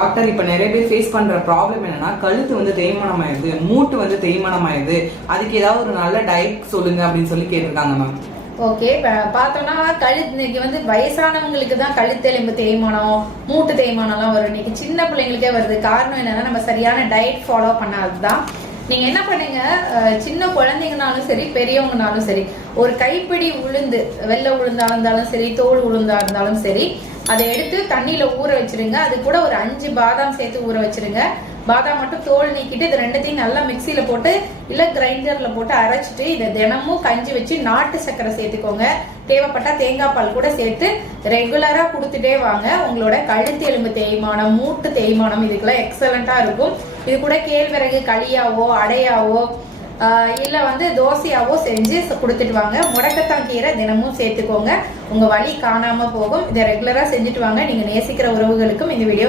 Doctor, இப்ப நிறைய பேர் ஃபேஸ் பண்ற ப்ராப்ளம் என்னன்னா, கழுத்து வந்து தேய்மானம் ஆயிடுது, மூட்டு வந்து தேய்மானம் ஆயிடுது, அதுக்கு ஏதாவது ஒரு நல்ல டயட் சொல்லுங்க அப்படின்னு சொல்லி கேட்டிருக்காங்க மேம். ஓகே, பார்த்தோம்னா இன்னைக்கு வந்து வயசானவங்களுக்கு தான் கழுத்தெலும்பு தேய்மானம், மூட்டு தேய்மானம்லாம் வரும். இன்னைக்கு சின்ன பிள்ளைங்களுக்கே வருது. காரணம் என்னன்னா, நம்ம சரியான டயட் ஃபாலோ பண்ணாதுதான். நீங்க என்ன பண்ணுங்க, சின்ன குழந்தைங்கனாலும் சரி, பெரியவங்கனாலும் சரி, ஒரு கைப்பிடி உளுந்து, வெள்ளை உளுந்தா இருந்தாலும் சரி, தோல் உளுந்தா இருந்தாலும் சரி, அதை எடுத்து தண்ணியில ஊற வச்சிருங்க. அது கூட ஒரு 5 பாதாம் சேர்த்து ஊற வச்சிருங்க. பாதாம் மட்டும் தோல் நீக்கிட்டு இது ரெண்டுத்தையும் நல்லா மிக்சியில போட்டு இல்ல கிரைண்டர்ல போட்டு அரைச்சிட்டு இதை தினமும் கஞ்சி வச்சு நாட்டு சர்க்கரை சேர்த்துக்கோங்க. தேவைப்பட்டா தேங்காய் பால் கூட சேர்த்து ரெகுலரா கொடுத்துட்டே வாங்க. உங்களோட கழுத்து எலும்பு தேய்மானம், மூட்டு தேய்மானம் இதுக்கெல்லாம் எக்ஸலண்டா இருக்கும். இது கூட கேழ்வரகு களியாவோ அடையாவோ இல்ல வந்து தோசையாவோ செஞ்சு கொடுத்துட்டு வாங்க. முடக்கத்தான் கீரை தினமும் சேர்த்துக்கோங்க. உங்க வலி காணாம போகும். இதை ரெகுலரா செஞ்சுட்டு வாங்க. நீங்க நேசிக்கிற உறவுகளுக்கும் இந்த வீடியோ